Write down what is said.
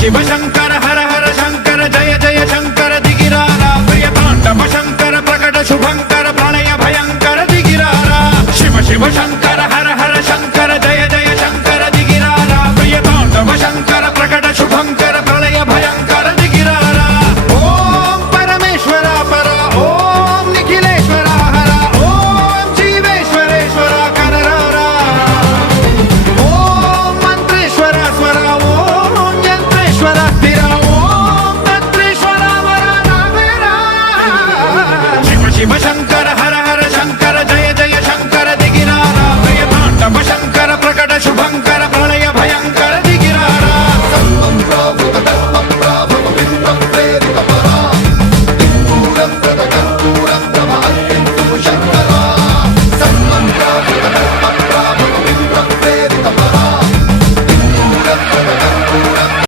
शिव शंकर हर हर शंकर जय जय शंकर दिगिरारा प्रिय तांडव शंकर प्रकट शुभंकर प्रणय भयंकर दिगिरारा शिव शिव शंकर